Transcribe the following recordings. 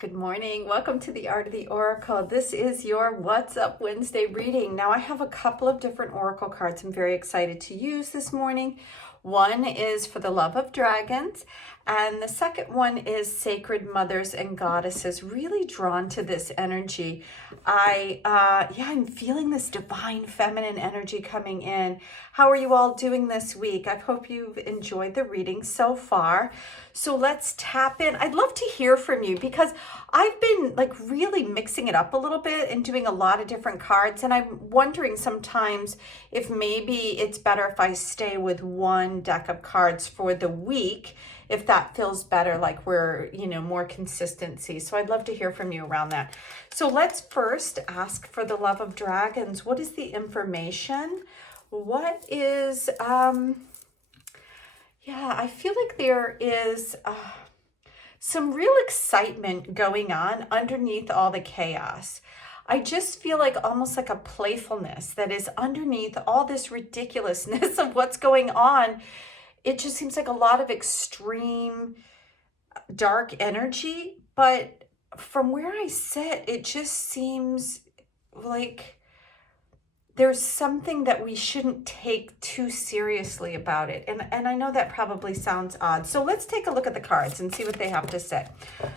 Good morning. Welcome to the Art of the Oracle. This is your What's Up Wednesday reading. Now, I have a couple of different oracle cards I'm very excited to use this morning. One is for the love of dragons, and the second one is sacred mothers and goddesses. Really drawn to this energy. I'm feeling this divine feminine energy coming in. How are you all doing this week? I hope you've enjoyed the reading so far. So let's tap in. I'd love to hear from you because I've been really mixing it up a little bit and doing a lot of different cards. And I'm wondering sometimes if maybe it's better if I stay with one deck of cards for the week, if that feels better, like we're, more consistency. So I'd love to hear from you around that. So let's first ask for the love of dragons. What is the information? What is, I feel like there is some real excitement going on underneath all the chaos. I just feel like almost like a playfulness that is underneath all this ridiculousness of what's going on. It just seems like a lot of extreme dark energy, but from where I sit, it just seems like there's something that we shouldn't take too seriously about it. And I know that probably sounds odd. So let's take a look at the cards and see what they have to say.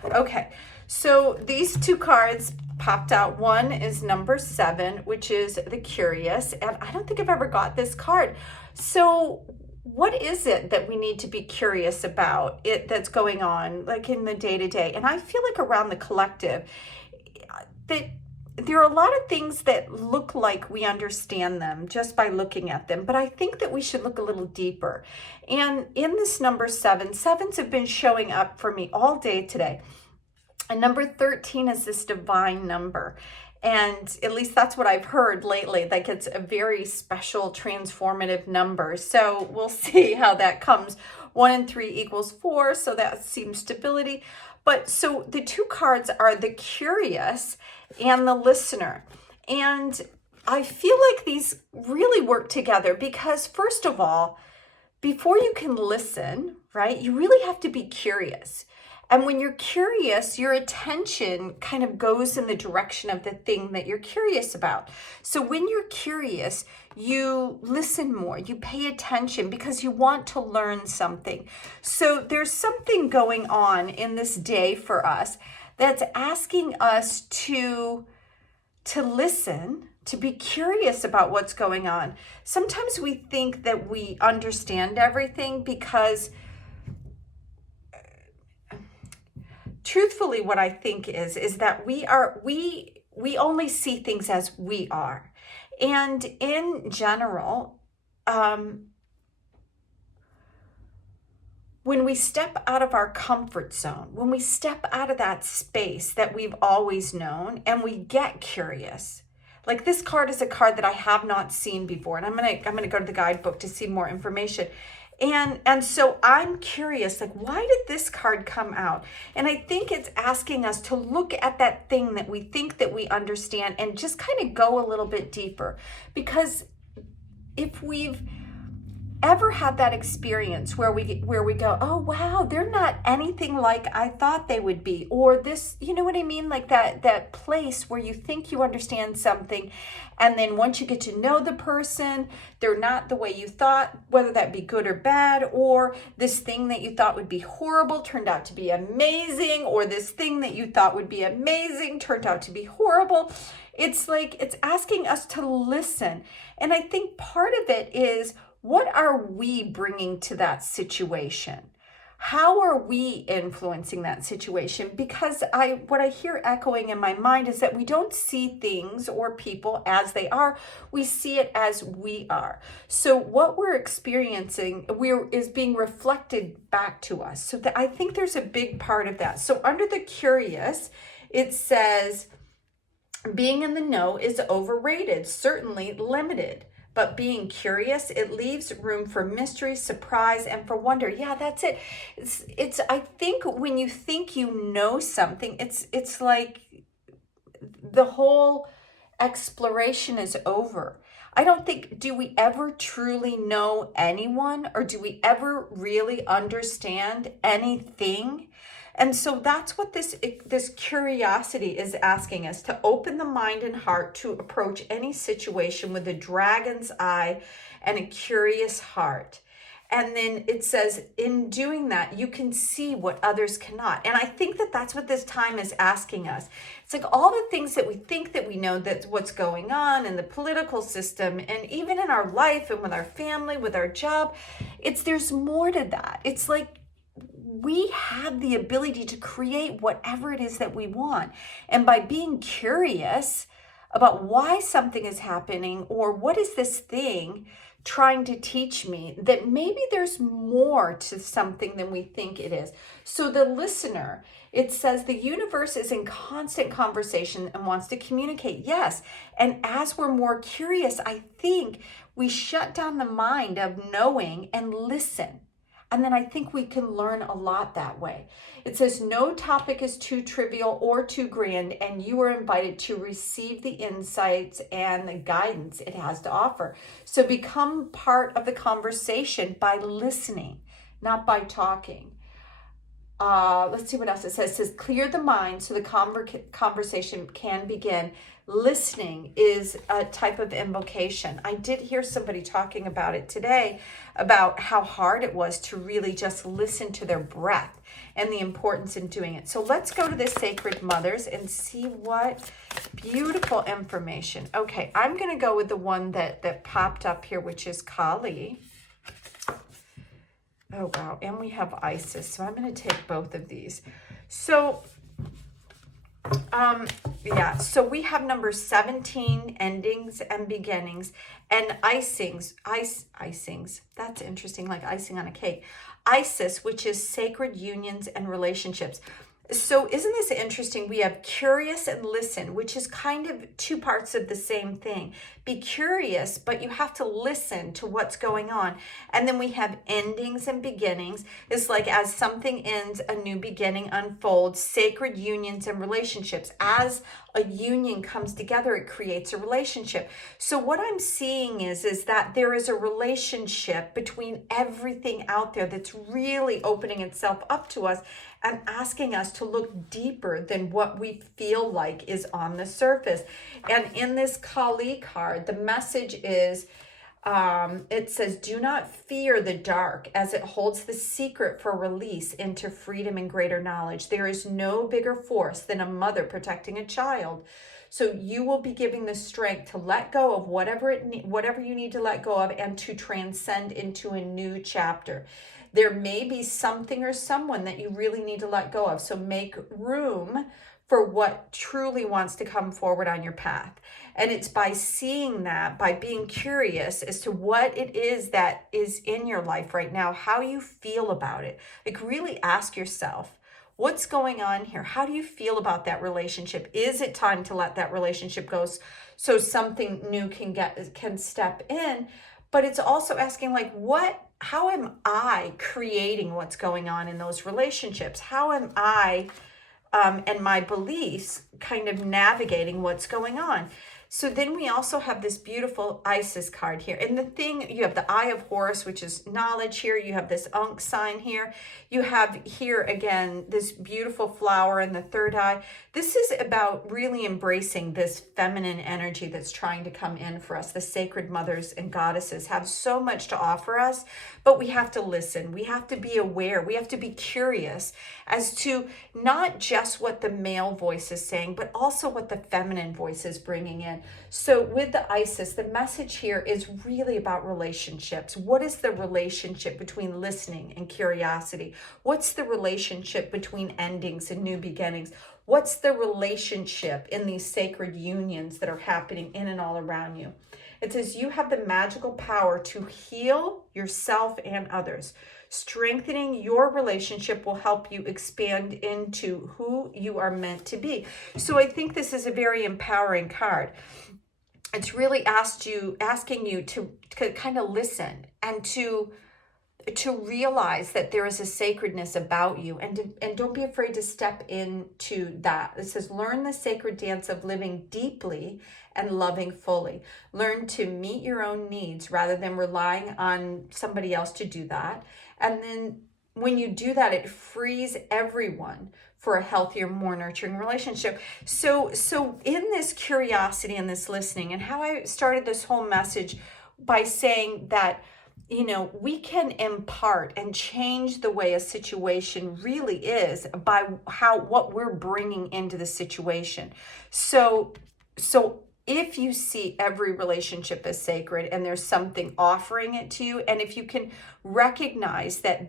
Okay, so these two cards popped out. One is number 7, which is the curious. And I don't think I've ever got this card. So what is it that we need to be curious about that's going on like in the day-to-day? And I feel like around the collective that there are a lot of things that look like we understand them just by looking at them, but I think that we should look a little deeper. And in this number 7, sevens have been showing up for me all day today. And number 13 is this divine number. And at least that's what I've heard lately, like it's a very special transformative number. So we'll see how that comes. 1 and 3 equals 4, so that seems stability. But so the two cards are the curious and the listener. And I feel like these really work together because, first of all, before you can listen, right, you really have to be curious. And when you're curious, your attention kind of goes in the direction of the thing that you're curious about. So when you're curious, you listen more, you pay attention because you want to learn something. So there's something going on in this day for us that's asking us to listen, to be curious about what's going on. Sometimes we think that we understand everything because truthfully, what I think is that we only see things as we are. And in general, when we step out of our comfort zone, when we step out of that space that we've always known and we get curious, like this card is a card that I have not seen before, and I'm gonna go to the guidebook to see more information. And so I'm curious, like, why did this card come out? And I think it's asking us to look at that thing that we think that we understand and just kind of go a little bit deeper. Because if we've ever had that experience where we go, oh wow, they're not anything like I thought they would be, or this, you know what I mean, like that place where you think you understand something, and then once you get to know the person, they're not the way you thought, whether that be good or bad, or this thing that you thought would be horrible turned out to be amazing, or this thing that you thought would be amazing turned out to be horrible. It's like it's asking us to listen. And I think part of it is, what are we bringing to that situation? How are we influencing that situation? Because what I hear echoing in my mind is that we don't see things or people as they are. We see it as we are. So what we're experiencing is being reflected back to us. So I think there's a big part of that. So under the curious, it says, being in the know is overrated, certainly limited. But being curious, it leaves room for mystery, surprise, and for wonder. Yeah, that's it. It's I think when you think you know something, it's like the whole exploration is over. I don't think, do we ever truly know anyone, or do we ever really understand anything? And so that's what this curiosity is asking us, to open the mind and heart to approach any situation with a dragon's eye and a curious heart. And then it says, in doing that, you can see what others cannot. And I think that that's what this time is asking us. It's like all the things that we think that we know, that's what's going on in the political system and even in our life and with our family, with our job. There's more to that. It's like we have the ability to create whatever it is that we want. And by being curious about why something is happening, or what is this thing trying to teach me, that maybe there's more to something than we think it is. So the listener, it says the universe is in constant conversation and wants to communicate. Yes. And as we're more curious, I think we shut down the mind of knowing and listen. And then I think we can learn a lot that way. It says no topic is too trivial or too grand, and you are invited to receive the insights and the guidance it has to offer. So become part of the conversation by listening, not by talking. Let's see what else it says. It says clear the mind so the conversation can begin. Listening is a type of invocation. I did hear somebody talking about it today, about how hard it was to really just listen to their breath and the importance in doing it. So let's go to the Sacred Mothers and see what beautiful information. Okay, I'm going to go with the one that popped up here, which is Kali. Oh, wow. And we have Isis. So I'm going to take both of these. So so we have number 17, endings and beginnings, and icings. That's interesting, like icing on a cake. Isis, which is sacred unions and relationships. So isn't this interesting? We have curious and listen, which is kind of two parts of the same thing. Be curious, but you have to listen to what's going on. And then we have endings and beginnings. It's like as something ends, a new beginning unfolds. Sacred unions and relationships. As a union comes together, it creates a relationship. So what I'm seeing is that there is a relationship between everything out there that's really opening itself up to us and asking us to look deeper than what we feel like is on the surface. And in this Kali card, the message is, it says, do not fear the dark, as it holds the secret for release into freedom and greater knowledge. There is no bigger force than a mother protecting a child. So you will be giving the strength to let go of whatever you need to let go of, and to transcend into a new chapter. There may be something or someone that you really need to let go of. So make room for what truly wants to come forward on your path. And it's by seeing that, by being curious as to what it is that is in your life right now, how you feel about it. Like really ask yourself, what's going on here? How do you feel about that relationship? Is it time to let that relationship go so something new can step in? But it's also asking, like, how am I creating what's going on in those relationships? How am I and my beliefs kind of navigating what's going on? So then we also have this beautiful Isis card here. And the thing, you have the Eye of Horus, which is knowledge here. You have this Ankh sign here. You have here, again, this beautiful flower in the third eye. This is about really embracing this feminine energy that's trying to come in for us. The sacred mothers and goddesses have so much to offer us, but we have to listen. We have to be aware. We have to be curious as to not just what the male voice is saying, but also what the feminine voice is bringing in. So with the Isis, the message here is really about relationships. What is the relationship between listening and curiosity? What's the relationship between endings and new beginnings? What's the relationship in these sacred unions that are happening in and all around you? It says you have the magical power to heal yourself and others. Strengthening your relationship will help you expand into who you are meant to be. So I think this is a very empowering card. It's really asking you to kind of listen and to realize that there is a sacredness about you, and don't be afraid to step into that. It says, learn the sacred dance of living deeply and loving fully. Learn to meet your own needs rather than relying on somebody else to do that. And then when you do that, it frees everyone for a healthier, more nurturing relationship. So in this curiosity and this listening, and how I started this whole message by saying that, we can impart and change the way a situation really is by what we're bringing into the situation. So if you see every relationship as sacred and there's something offering it to you, and if you can recognize that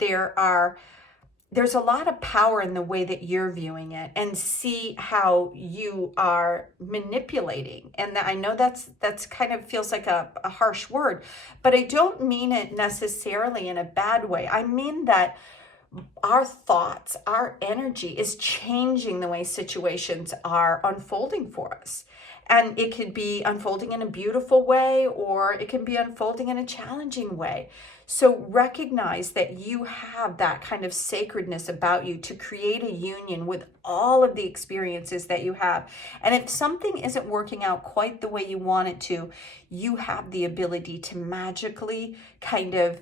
there's a lot of power in the way that you're viewing it, and see how you are manipulating. And I know that's kind of feels like a harsh word, but I don't mean it necessarily in a bad way. I mean that our thoughts, our energy is changing the way situations are unfolding for us. And it could be unfolding in a beautiful way, or it can be unfolding in a challenging way. So recognize that you have that kind of sacredness about you to create a union with all of the experiences that you have. And if something isn't working out quite the way you want it to, you have the ability to magically kind of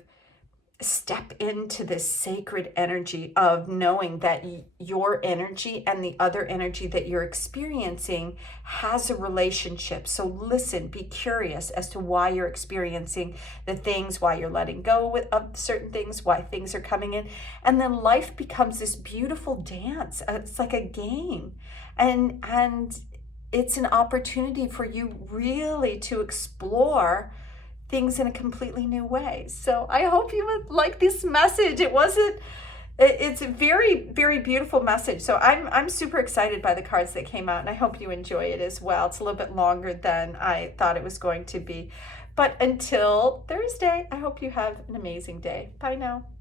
step into this sacred energy of knowing that your energy and the other energy that you're experiencing has a relationship. So listen, be curious as to why you're experiencing the things, why you're letting go of certain things, why things are coming in. And then life becomes this beautiful dance. It's like a game. And it's an opportunity for you really to explore things in a completely new way. So I hope you would like this message. It's a very, very beautiful message. So I'm super excited by the cards that came out, and I hope you enjoy it as well. It's a little bit longer than I thought it was going to be. But until Thursday, I hope you have an amazing day. Bye now.